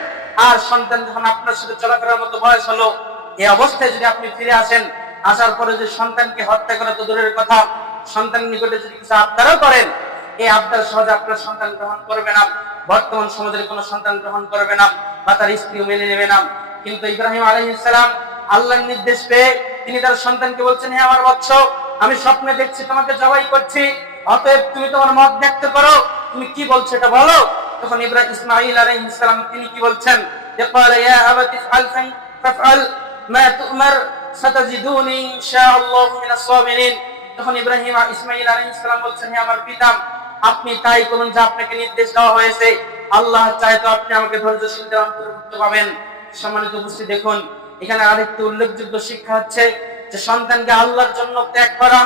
আর সন্তান যখন আপনার সাথে চলাফেরার মতো বয়স হলো এই অবস্থায় যদি আপনি ফিরে আসেন আসার পরে যে সন্তানকে হত্যা করা তো দূরের কথা সন্তান নিকটে যদি কিছু আবদারও করেন এই আবদার সহজে আপনার সন্তান গ্রহণ করবে না বর্তমান সমাজের কোনো সন্তান গ্রহণ করবে না বা তার স্ত্রীও মেনে নেবে না কিন্তু ইব্রাহিম আলাইহিস সালাম আল্লাহর নির্দেশ পেয়ে তিনি তার সন্তানকে বলছেন হে আমার বৎস আমি স্বপ্নে দেখছি তোমাকে জবাই করছি অতএব তুমি তোমার মত ব্যক্ত করো তুমি কি বলছো এটা বলো তখন ইসমাঈল আলাইহিস সালাম তিনি কি বলছেন যে ক্বালা ইয়া আবাতি ফাফআল মা তু'মার সাতাজিদুনি ইনশাআল্লাহু মিনাস সাবিরিন তখন ইসমাঈল আলাইহিস সালাম বলছেন হে আমার পিতা আপনি তাই করুন যা আপনাকে নির্দেশ দেওয়া হয়েছে আল্লাহ চায় তো আপনি আমাকে ধৈর্যশীলদের অন্তর্ভুক্ত পাবেন সম্মানিত উপস্থিতি দেখুন এখানে আরেকটি উল্লেখযোগ্য শিক্ষা হচ্ছে যে সন্তানকে আল্লাহর জন্য ত্যাগ করা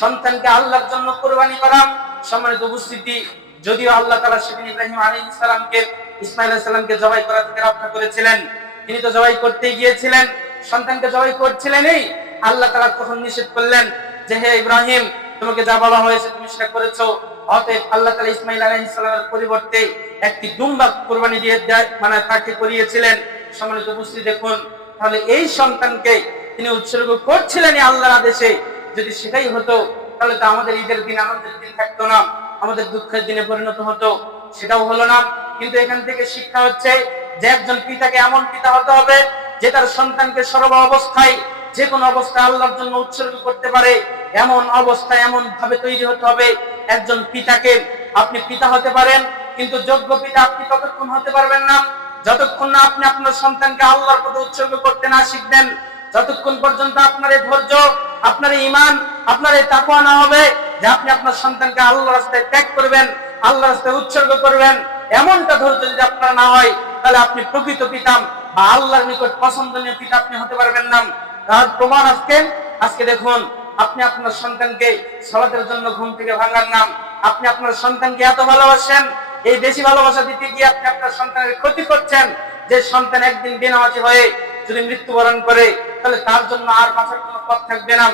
সন্তানকে আল্লাহর জন্য কুরবানি করা সম্মানিত উপস্থিতি যদিও আল্লাহ তাআলা সেদিন ইব্রাহিম আলাইহিস সালামকে ইসমাঈল আলাইহিস সালামকে জবাই করা থেকে রক্ষা করেছিলেন তিনি তো জবাই করতে গিয়েছিলেন সন্তানকে জবাই করছিলেনই আল্লাহ তাআলা তখন নিষেধ করলেন যে হে ইব্রাহিম তোমাকে যা বলা হয়েছে তুমি সেটা করেছো অতএব আল্লাহ তাআলা ইসমাঈল আলাইহিস সালামের পরিবর্তে একটি দুম্বা কুরবানি দিয়ে মানে তাকে করিয়েছিলেন সম্মানিত উপস্থিতি দেখুন তাহলে এই সন্তানকে তিনি উৎসর্গ করছিলেন আল্লাহর আদেশে যদি সেটাই হতো তাহলে তো আমাদের ঈদের দিন আনন্দের দিন থাকতো না আমাদের দুঃখের দিনে পরিণত হতো সেটাও হলো না কিন্তু এখান থেকে শিক্ষা হচ্ছে যে একজন পিতাকে এমন পিতা হতে হবে যে তার সন্তানকে সর্ব অবস্থায় যে কোনো অবস্থায় আল্লাহর জন্য উৎসর্গ করতে পারে এমন অবস্থায় এমন ভাবে তৈরি হতে হবে একজন পিতাকে আপনি পিতা হতে পারেন কিন্তু যোগ্য পিতা আপনি ততক্ষণ হতে পারবেন না যতক্ষণ না আপনি আপনার সন্তানকে আল্লাহর পথে উৎসর্গ করতে না শিখবেন যতক্ষণ পর্যন্ত আপনার এই ধৈর্য আপনার এই ঈমান আপনার এই তাকওয়া না হবে যে আপনি আপনার সন্তানকে আল্লাহর রাস্তায় ত্যাগ করবেন আল্লাহর রাস্তায় উৎসর্গ করবেন এমনটা ধৈর্য যদি আপনার না হয় তাহলে আপনি প্রকৃত পিতা বা আল্লাহর নিকট পছন্দনীয় পিতা আপনি হতে পারবেন না তার প্রমাণ আজকে দেখুন আপনি আপনার সন্তানকে সালাতের জন্য ঘুম থেকে ভাঙার নাম আপনি আপনার সন্তানকে এত ভালোবাসেন এই বেশি ভালোবাসা দিতে গিয়ে আপনি আপনার সন্তানের ক্ষতি করছেন যে সন্তান একদিন বেনামাজি হয়ে যদি মৃত্যুবরণ করে তাহলে তার জন্য আর বাঁচার কোনো পথ থাকবে না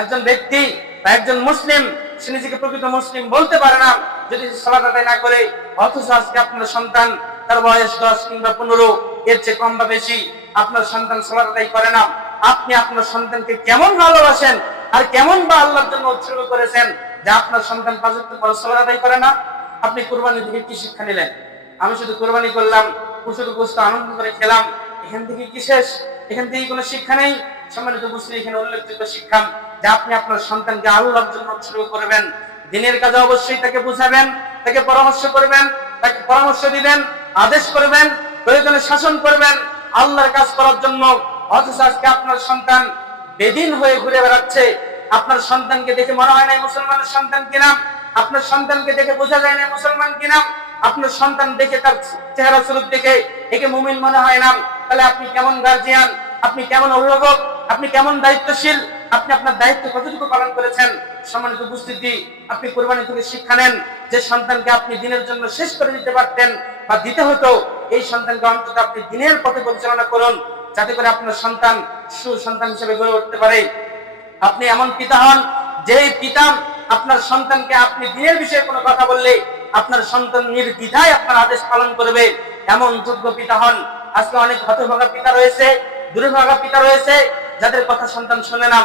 একজন ব্যক্তি বা একজন মুসলিম সে নিজেকে প্রকৃত মুসলিম বলতে পারে না যদি সালাত আদায় না করে অথচ আজকে আপনার সন্তান তার বয়স 10 কিংবা 15 এর চেয়ে কম বা বেশি আপনার সন্তান সালাত আদায় করে না আপনি আপনার সন্তানকে কেমন ভালোবাসেন আর কেমন বা আল্লাহর জন্য উৎসর্গ করেছেন যে আপনার সন্তান 5 ওয়াক্ত সালাত আদায় করে না আপনি কুরবানি থেকে কি শিক্ষা নিলেন আমি শুধু কুরবানি করলাম শুধু গোশত আনন্দ করে খেলাম এখান থেকে কি শেষ এখান থেকে কোনো শিক্ষা নেই সম্মানিত উপস্থিতি এখানে উল্লেখযোগ্য শিক্ষা যে আপনি আপনার সন্তানকে আল্লাহর জন্য উৎসর্গ করবেন দিনের কাজে অবশ্যই তাকে বুঝাবেন তাকে পরামর্শ করবেন তাকে পরামর্শ দিবেন আদেশ করবেন প্রয়োজনে শাসন করবেন আল্লাহর কাজ করার জন্য অথচ আজকে আপনার সন্তান বেদিন হয়ে ঘুরে বেড়াচ্ছে আপনার সন্তানকে দেখে মনে হয় না মুসলমানের সন্তান কিনা আপনার সন্তানকে দেখে বোঝা যায় না মুসলমান কিনা আপনার সন্তান দেখে তার চেহারা স্বরূপ দেখে একে মুমিন মনে হয় না তাহলে আপনি কেমন গার্জিয়ান আপনি কেমন অভিভাবক আপনি কেমন দায়িত্বশীল আপনি আপনার দায়িত্ব কতটুকু পালন করেছেন সম্মানিত উপস্থিতি আপনি কুরবানি থেকে শিক্ষা নেন যে সন্তানকে আপনি দিনের জন্য শেষ করে দিতে পারতেন বা দিতে হতো এই সন্তানকে অন্তত আপনি দিনের পথে পরিচালনা করুন যাতে করে আপনার সন্তান সুসন্তান হিসেবে গড়ে উঠতে পারে আপনি এমন পিতা হন যেই পিতা আপনার সন্তানকে আপনি দিনের বিষয়ে কোনো কথা বললে আপনার সন্তান নির্দ্বিধায় আপনার আদেশ পালন করবে এমন যোগ্য পিতা হন আজকে অনেক হতভাগা পিতা রয়েছে দুর্ভাগা পিতা রয়েছে যাদের কথা সন্তান শোনে না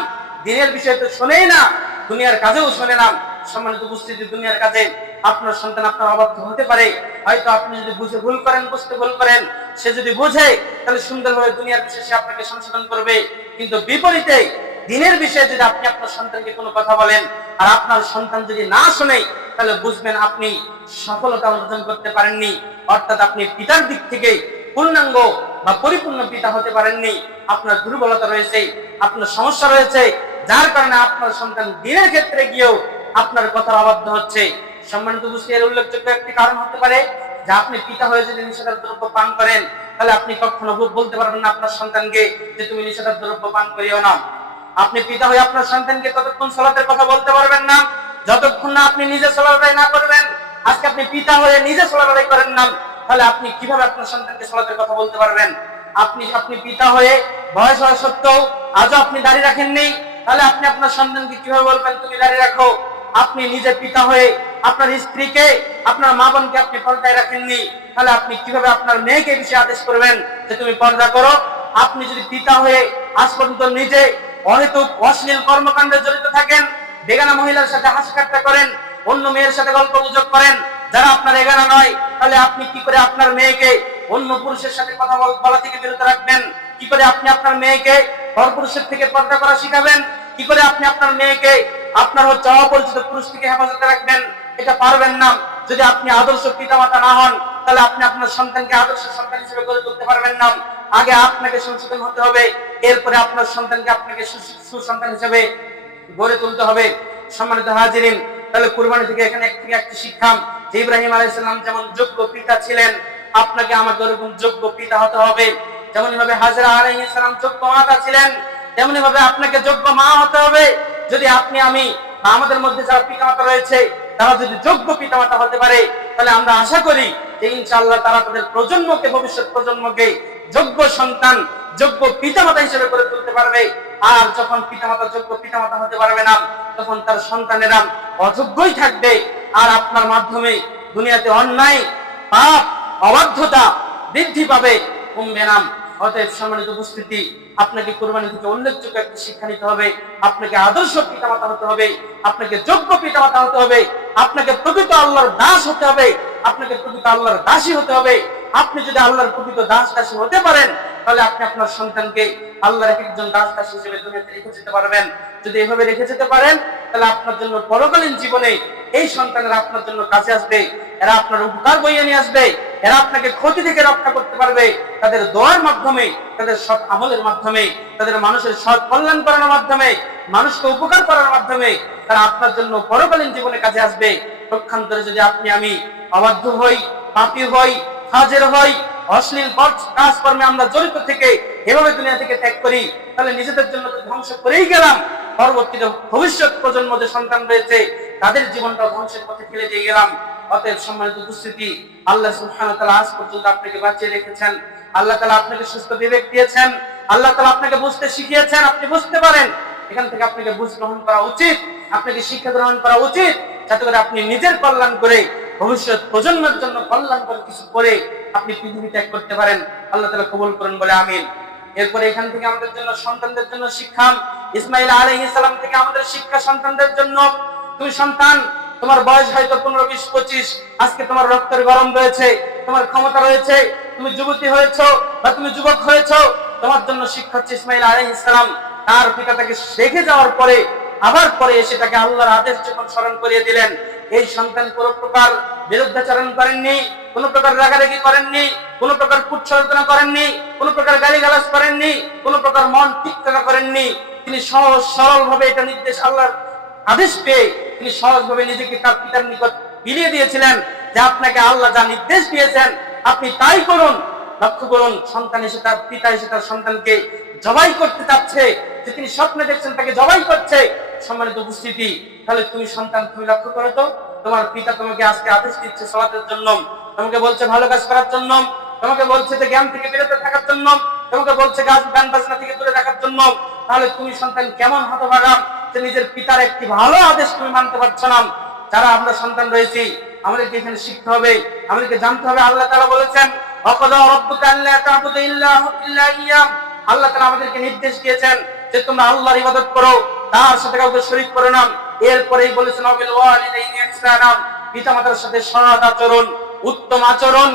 দিনের বিষয়ে তো শোনেই না দুনিয়ার কাজেও শোনে না সম্মানিত উপস্থিতি দুনিয়ার কাজে আপনার সন্তান আপনার অবাধ্য হতে পারে হয়তো আপনি যদি বুঝে ভুল করেন বুঝতে ভুল করেন সে যদি বুঝে তাহলে সুন্দরভাবে দুনিয়ার বিষয়ে সে আপনাকে সংশোধন করবে কিন্তু বিপরীতে দিনের বিষয়ে যদি আপনি আপনার সন্তানকে কোনো কথা বলেন আর আপনার সন্তান যদি না শোনে তাহলে বুঝবেন আপনি সফলতা অর্জন করতে পারেননি অর্থাৎ আপনি পিতার দিক থেকে পূর্ণাঙ্গ বা পরিপূর্ণ পিতা হতে পারেননি আপনার দুর্বলতা রয়েছে আপনার সমস্যা রয়েছে যার কারণে আপনার সন্তান দিনের ক্ষেত্রে গিয়েও আপনার কথার অবাধ্য হচ্ছে সম্মানিত উপস্থিতি এর উল্লেখযোগ্য একটি কারণ হতে পারে যে আপনি পিতা হয়ে যদি নিষেধাজ্ঞা দ্রব্য পান করেন তাহলে আপনি কখনো বলতে পারবেন না আপনার সন্তানকে যে তুমি নিষেধাজ্ঞ দ্রব্য পান করিও না। আপনি পিতা হয়ে আপনার সন্তানকে ততক্ষণ সালাতের কথা বলতে পারবেন না যতক্ষণ না আপনি নিজে সালাত আদায় না করবেন। আজকে আপনি পিতা হয়ে নিজে সালাত আদায় করেন না, তাহলে আপনি কিভাবে আপনার সন্তানকে সালাতের কথা বলতে পারবেন? আপনি পিতা হয়ে বয়স হওয়া সত্ত্বেও আজও আপনি দাঁড়িয়ে রাখেননি, তাহলে আপনি আপনার সন্তানকে কিভাবে বলবেন তুমি দাঁড়িয়ে রাখো? আপনি নিজে পিতা হয়ে আপনার স্ত্রীকে, আপনার মা বোনকে আপনি পর্দায় রাখেননি, তাহলে আপনি কিভাবে আপনার মেয়েকে বিষয়ে আদেশ করবেন যে তুমি পর্দা করো? আপনি যদি পিতা হয়ে আজ পর্যন্ত নিজে অহেতুক অশ্লীল কর্মকাণ্ডে জড়িত থাকেন, বেগানা মহিলার সাথে হাসি ঠাট্টা করেন, অন্য মেয়ের সাথে গল্প গুজব করেন যারা আপনার এগানা নয়, তাহলে আপনি কি করে আপনার মেয়েকে অন্য পুরুষের সাথে কথা বলা থেকে বিরত রাখবেন? কি করে আপনি আপনার মেয়েকে পরপুরুষের থেকে পর্দা করা শিখাবেন? কি করে আপনি আপনার মেয়েকে আপনার অপরিচিত পুরুষ থেকে হেফাজতে রাখবেন? এটা পারবেন না। যদি আপনি আদর্শ পিতামাতা না হন, তাহলে আপনি আপনার সন্তানকে আদর্শ সন্তান হিসেবে গড়ে তুলতে পারবেন না। আগে আপনাকে সংশোধন হতে হবে, এরপরে আপনার সন্তানকে আপনাকে সুসন্তান হিসেবে গড়ে তুলতে হবে। সম্মানিত হাজিরিন, তাহলে কুরবানি থেকে এখানে একটি শিক্ষা যে ইব্রাহিম আলাইহিস সালাম যেমন যোগ্য পিতা ছিলেন, আপনাকে আমাকে ওরকম যোগ্য পিতা হতে হবে। যেমনি ভাবে হাজরা আলাইহিস সালাম যোগ্য মাতা ছিলেন, তেমনি ভাবে আপনাকে যোগ্য মা হতে হবে। যদি আপনি আমি বা আমাদের মধ্যে যারা পিতামাতা রয়েছে তারা যদি যোগ্য পিতামাতা হতে পারে, তাহলে আমরা আশা করি যে ইনশাআল্লাহ তারা তাদের প্রজন্মকে, ভবিষ্যৎ প্রজন্মকে যোগ্য সন্তান, যোগ্য পিতামাতা হিসেবে করে তুলতে পারবে। আর যখন পিতামাতা যোগ্য পিতামাতা হতে পারবে না, তখন তার সন্তানেরা অযোগ্যই থাকবে। আর আপনার মাধ্যমে দুনিয়াতে অন্যায়, পাপ, অবাধ্যতা বৃদ্ধি পাবে, কমবে না। অতএব সম্মানিত উপস্থিতি, আপনাকে কুরবানি থেকে উল্লেখযোগ্য একটি শিক্ষা নিতে হবে। আপনাকে আদর্শ পিতামাতা হতে হবে, আপনাকে যোগ্য পিতামাতা হতে হবে, আপনাকে প্রকৃত আল্লাহর দাস হতে হবে, আপনাকে প্রকৃত আল্লাহর দাসী হতে হবে। আপনি যদি আল্লাহর প্রকৃত দাস দাসী হতে পারেন, তাহলে আপনি আপনার সন্তানকে আল্লাহর একজন দাস দাসী হিসেবে দুনিয়াতে রেখে যেতে পারবেন। যদি এভাবে রেখে যেতে পারেন, তাহলে আপনার জন্য পরকালীন জীবনে এই সন্তানেরা আপনার জন্য কাছে আসবে, এরা আপনার উপকার বইয়ে নিয়ে আসবে, এরা আপনাকে ক্ষতি থেকে রক্ষা করতে পারবে তাদের দোয়ার মাধ্যমে, তাদের সৎ আমলের মাধ্যমে, তাদের মানুষের সৎ কল্যাণ করানোর মাধ্যমে, মানুষকে উপকার করার মাধ্যমে তারা আপনার জন্য পরকালীন জীবনে কাজে আসবে। পক্ষান্তরে যদি আপনি আমি অবাধ্য হই, পাপী হই, ফাজের হই, অশ্লীল কাজকর্মে আমরা জড়িত থেকে এভাবে দুনিয়া থেকে ত্যাগ করি, তাহলে নিজেদের জন্য ধ্বংস করেই গেলাম, পরবর্তীতে ভবিষ্যৎ প্রজন্ম যে সন্তান রয়েছে তাদের জীবনটা ধ্বংসের পথে ফেলে দিয়ে গেলাম। অতএব সম্মানিত উপস্থিতি, আল্লাহ সুবহানাহু ওয়া তাআলা আজ পর্যন্ত আপনাকে বাঁচিয়ে রেখেছেন, আল্লাহ তাআলা আপনাকে সুস্থ বিবেক দিয়েছেন, আল্লাহ তাআলা আপনাকে বুঝতে শিখিয়েছেন, আপনি বুঝতে পারেন। এখান থেকে আপনাকে বুঝ গ্রহণ করা উচিত, আপনাকে শিক্ষা গ্রহণ করা উচিত, যাতে করে আপনি নিজের কল্যাণ করে ভবিষ্যৎ প্রজন্মের জন্য কল্যাণকর কিছু করে আপনি পৃথিবী ত্যাগ করতে পারেন। আল্লাহ তাআলা কবুল করুন বলে আমিন। এরপরে এখান থেকে আমাদের জন্য, সন্তানদের জন্য শিক্ষা। ইসমাঈল আলাইহিস সালাম থেকে আমাদের শিক্ষা সন্তানদের জন্য। তুমি সন্তান, তোমার বয়স হয়তো 15, 20, 25, আজকে তোমার রক্তের গরম রয়েছে, তোমার ক্ষমতা রয়েছে, তুমি যুবতী হয়েছো বা তুমি যুবক হয়েছো, তোমার জন্য শিক্ষা হচ্ছে ইসমাঈল আলাইহিস সালাম তার পিতা তাকে রেখে যাওয়ার পরে আবার পরে এসে তাকে আল্লাহর আদেশ যখন স্মরণ করিয়ে দিলেন, এই সন্তান কোনো প্রকার বিরুদ্ধাচরণ করেননি, কোনো প্রকার রাগারাগি করেননি, কোনো প্রকার কুৎসারচনা করেননি, কোনো প্রকার গালিগালাজ করেননি, কোনো প্রকার মন তিক্ততা করেননি। তিনি সহজ সরল ভাবে এটা নির্দেশ, আল্লাহর আদেশ পেয়ে তিনি সহজভাবে নিজেকে তার পিতার নিকট বিলিয়ে দিয়েছিলেন যে আপনাকে আল্লাহ যা নির্দেশ দিয়েছেন আপনি তাই করুন। লক্ষ্য করুন, সন্তান এসে তার পিতা এসে তার সন্তানকে জবাই করতে চাচ্ছে, যে তিনি স্বপ্নে দেখছেন তাকে জবাই করছে। সম্মানিত উপস্থিতি, তাহলে তুমি সন্তান, তুমি লক্ষ্য করো তো, তোমার পিতা তোমাকে আজকে আদেশ দিচ্ছে সালাতের জন্য, তোমাকে বলছে ভালো কাজ করার জন্য, তোমাকে বলছে যে জ্ঞান থেকে বিরত থাকার জন্য, তোমাকে বলছে গান বাজনা থেকে দূরে রাখার জন্য। তাহলে তুমি সন্তান কেমন হতভাগা যে নিজের পিতার একটি ভালো আদেশ তুমি মানতে পারছো না। যারা আমরা সন্তান রয়েছি, আমাদেরকে এখানে শিখতে হবে, আমাদেরকে জানতে হবে আল্লাহ তাআলা বলেছেন ওয়াকাদা রাব্বুকা আল্লা তা'বুদু ইল্লা ইয়্যাহু। আল্লাহ তাআলা আমাদেরকে নির্দেশ দিয়েছেন যে তোমরা আল্লাহর ইবাদত করো, তার সাথে কাউকে শরীক করো না। এরপরেই বলেছেন ওয়াবিল ওয়ালিদাইনি ইহসানা, পিতামাতার সাথে সৎ আচরণ, উত্তম আচরণ,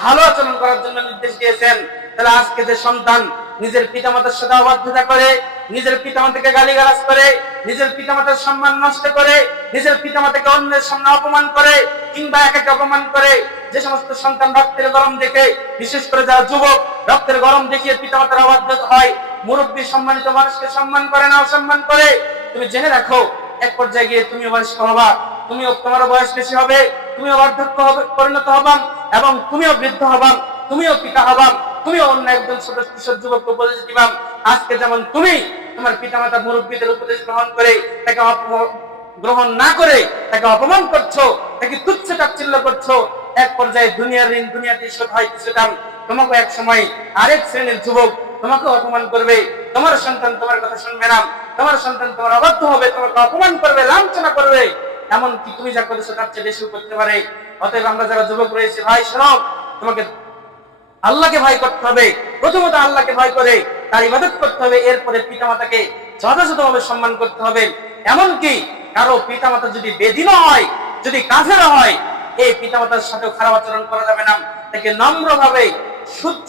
ভালো আচরণ করার জন্য নির্দেশ দিয়েছেন। তাহলে আজকে যে সন্তান নিজের পিতামাতার সাথে অবাধ্যতা করে, নিজের পিতামাতাকে গালিগালাজ করে, নিজের পিতামাতার সম্মান নষ্ট করে, নিজের পিতামাতাকে অন্যের সামনে অপমান করে কিংবা একাকে অপমান করে, যে সমস্ত সন্তান রক্তের গরম দেখে, বিশেষ করে যারা যুবক রক্তের গরম দেখিয়ে পিতামাতার অবাধ্য হয়, মুরব্বী সম্মানিত মানুষকে সম্মান করে না, অসম্মান করে, তুমি জেনে রাখো এক পর্যায়ে গিয়ে তুমিও বয়স্ক হবা, তুমিও তোমার বয়স বেশি হবে, তুমিও বার্ধক্য হবে পরিণত হবা এবং তুমিও বৃদ্ধ হবা, তুমিও পিতা হবা। তুমি অন্য একজন ছোট কিশোর যুবককে উপদেশ দিবা। আজকে যেমন তুমি তোমার পিতামাতা মুরব্বীদের উপদেশ গ্রহণ করে তাকে গ্রহণ না করে তাকে অপমান করছো, তাকে তুচ্ছ তাচ্ছিল্য করছো, এক পর্যায়ে দুনিয়ার ঋণ দুনিয়াতে শোধ হয় কিছুটা, তোমাকে এক সময় আরেক শ্রেণীর যুবক তোমাকে অপমান করবে, তোমার সন্তান তোমার কথা শুনবে না, তোমার সন্তান তোমার অবাধ্য হবে, তোমাকে অপমান করবে, লাঞ্ছনা করবে, এমনকি তুমি যা করেছো তার চেয়ে বেশি করতে পারে। অতএব আমরা যারা যুবক রয়েছে, ভাই শোনো, তোমাকে আল্লাহকে ভয় করতে হবে। প্রথমত আল্লাহকে ভয় করে তার ইবাদত করতে হবে, এরপরে পিতামাতাকে যথাযথভাবে সম্মান করতে হবে। এমনকি কারো পিতামাতা যদি বেদিন হয়, যদি কাফের হয়, এই পিতামাতার সাথে খারাপ আচরণ করা যাবে না। তাকে নম্রভাবে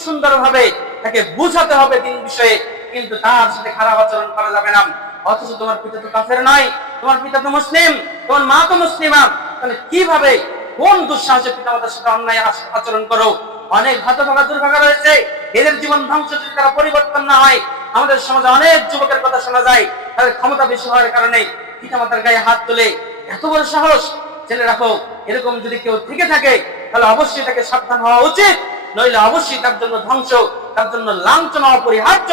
সুন্দরভাবে তাকে বুঝাতে হবে দিন বিষয়ে, কিন্তু তার সাথে খারাপ আচরণ করা যাবে না। অথচ তোমার পিতা তো কাফের নয়, তোমার পিতা তো মুসলিম, তোমার মা তো মুসলিমা, তাহলে কিভাবে কোন দুঃসাহসে পিতামাতার সাথে অন্যায় আচরণ করো? অনেক হতভাগা দুর্ভাগা রয়েছে, এদের জীবন ধ্বংস যদি তারা পরিবর্তন না হয়। আমাদের সমাজে অনেক যুবকের কথা শোনা যায়, তাদের ক্ষমতা বেশি হওয়ার কারণে পিতামাতার গায়ে হাত তুলে, এত বড় সাহস! জেনে রাখো, এরকম যদি কেউ থেকে থাকে তাহলে অবশ্যই তাকে সাবধান হওয়া উচিত, নইলে অবশ্যই তার জন্য ধ্বংস, তার জন্য লাঞ্ছনা অপরিহার্য।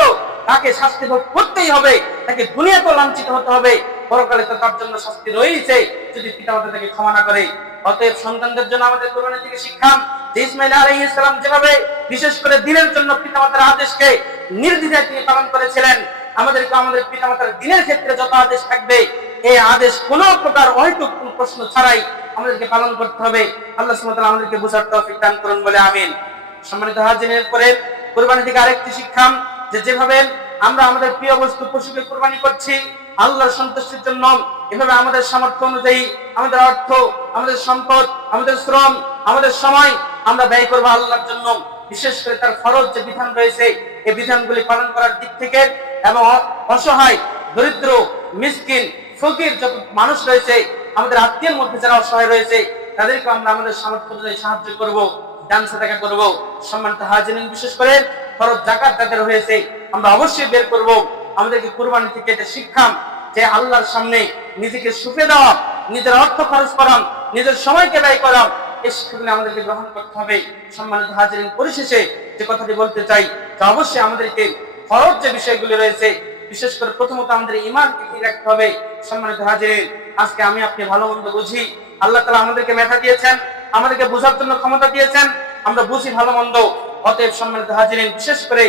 তাকে শাস্তি ভোগ করতেই হবে, তাকে দুনিয়াতেও লাঞ্ছিত হতে হবে, পরকালে তো তার জন্য শাস্তি রয়েছে যদি পিতামাতা তাকে ক্ষমা না করে। অতএব সন্তানদের জন্য আমাদের কোরআন থেকে শিক্ষা, যে ইসমাঈল আলাইহিস সালাম যেভাবে বিশেষ করে দ্বীনের জন্য পিতামাতার আদেশকে নির্দ্বিধায় তিনি পালন করেছিলেন, আমাদেরকে আমাদের পিতামাতার দ্বীনের ক্ষেত্রে যত আদেশ থাকবে, এই আদেশ কোনো প্রকার অহেতুক প্রশ্ন ছাড়াই আমাদেরকে পালন করতে হবে। আল্লাহ সুবহানাহু ওয়া তাআলা আমাদেরকে বোঝার তৌফিক দান করুন বলে আমিন। সম্মানিত হাজিরিনের, পরে কুরবানি থেকে আরেকটি শিক্ষা, যে যেভাবে আমরা আমাদের প্রিয় বস্তু পশুকে কুরবানি করছি আল্লাহর সন্তুষ্টির জন্য, এভাবে আমাদের সামর্থ্য অনুযায়ী আমাদের অর্থ, আমাদের সম্পদ, আমাদের শ্রম, আমাদের সময় আমরা ব্যয় করবো আল্লাহর জন্য। বিশেষ করে তার ফরজ যে বিধান রয়েছে, এই বিধানগুলি পালন করার দিক থেকে, এবং অসহায়, দরিদ্র, মিসকিন, ফকির যত মানুষ রয়েছে, আমাদের আত্মীয়ের মধ্যে যারা অসহায় রয়েছে, তাদেরকে আমরা আমাদের সামর্থ্য অনুযায়ী সাহায্য করব, দান সাদাকা করব। সম্মানিত হাজিরিন, বিশেষ করে ফরজ যাকাত যাদের হয়েছে আমরা অবশ্যই বের করব। আমাদেরকে কুরবানি থেকে এটা শিক্ষা, যে আল্লাহর সামনে নিজেকে সুপে দেওয়া, নিজের অর্থ খরচ করা, নিজের সময়কে ব্যয় করা, এই শিক্ষাগুলি আমাদেরকে গ্রহণ করতে হবে। সম্মানিত হাজিরিন, পরিশেষে যে কথাটি বলতে চাই, তা অবশ্যই আমাদেরকে ফরজ যে বিষয়গুলি রয়েছে, বিশেষ করে প্রথমত আমাদের ঈমানকে ঠিক রাখতে হবে। সম্মানিত হাজিরিন, আজকে আমি আপনি ভালো মন্দ বুঝি, আল্লাহ তাআলা আমাদেরকে মেধা দিয়েছেন, আমাদেরকে বোঝার জন্য ক্ষমতা দিয়েছেন, আমরা বুঝি ভালো মন্দ। অতএব সম্মানিত হাজিরিন, বিশেষ করে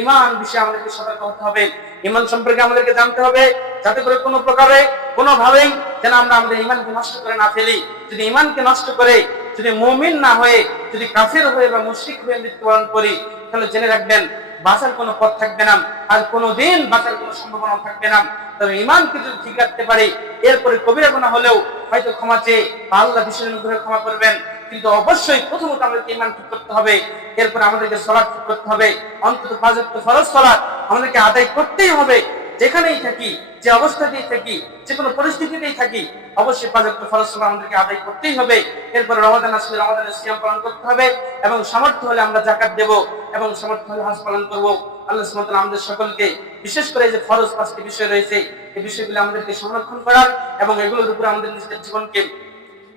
ঈমান বিষয়ে আমাদেরকে সতর্ক হতে হবে। ঈমান সম্পর্কে আমাদেরকে জানতে হবে, যাতে করে কোনো প্রকারে কোনোভাবেই যেন আমরা আমাদের ঈমানকে নষ্ট করে না ফেলি। যদি ঈমানকে নষ্ট করে, যদি মুমিন না হয়ে, যদি কাফের হয়ে বা মুশরিক হয়ে মৃত্যুবরণ করি, তাহলে জেনে রাখবেন বাঁচার কোনো পথ থাকবে না, আর কোনোদিন বাঁচার কোনো সম্ভাবনা থাকবে না। তবে ঈমানকে যদি ঠিক রাখতে পারি, এরপরে কবিরা গুনাহ হলেও হয়তো ক্ষমা চেয়ে আল্লাহ বিশেষ অনুগ্রহে ক্ষমা করবেন, কিন্তু অবশ্যই প্রথমত আমাদেরকে ঈমান ঠিক করতে হবে। এরপর আমাদেরকে সালাত ঠিক করতে হবে, অন্তত 5 ওয়াক্ত ফরজ সালাত আমাদেরকে আদায় করতেই হবে। যেখানেই থাকি, যে অবস্থাতেই থাকি, যে কোনো পরিস্থিতিতেই থাকি, অবশ্যই 5 ওয়াক্ত ফরজ সালাত আমাদেরকে আদায় করতেই হবে। এরপর রমাদান আসলে রমাদানের সিয়াম পালন করতে হবে, এবং সামর্থ্য হলে আমরা যাকাত দেব, এবং সামর্থ্য হলে হজ পালন করব। আল্লাহ সুবহানাহু ওয়া তাআলা আমাদের সকলকে, বিশেষ করে যে ফরজ 5টি বিষয় রয়েছে, এই বিষয়গুলো আমাদেরকে সংরক্ষণ করার এবং এগুলোর উপর আমাদের নিজেদের জীবনকে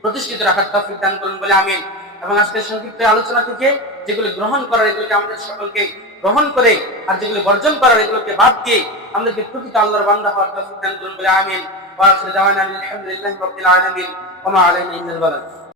প্রতিষ্ঠিত রাখার তৌফিক দান করুন বলে আমিন। এবং আজকের সংক্ষিপ্ত আলোচনা থেকে যেগুলি গ্রহণ করার, এগুলোকে আমাদের সকলকে গ্রহণ করে, আর যেগুলি বর্জন করার, এগুলোকে বাদ দিয়ে আমাদেরকে প্রকৃত আল্লাহর বান্দা হওয়ার তৌফিক দান করুন বলে আমিন। ওয়া আখিরু দাওয়ানা আলহামদুলিল্লাহি রাব্বিল আলামিন ওয়া মা আলাইনা ইল্লাল বালাগ।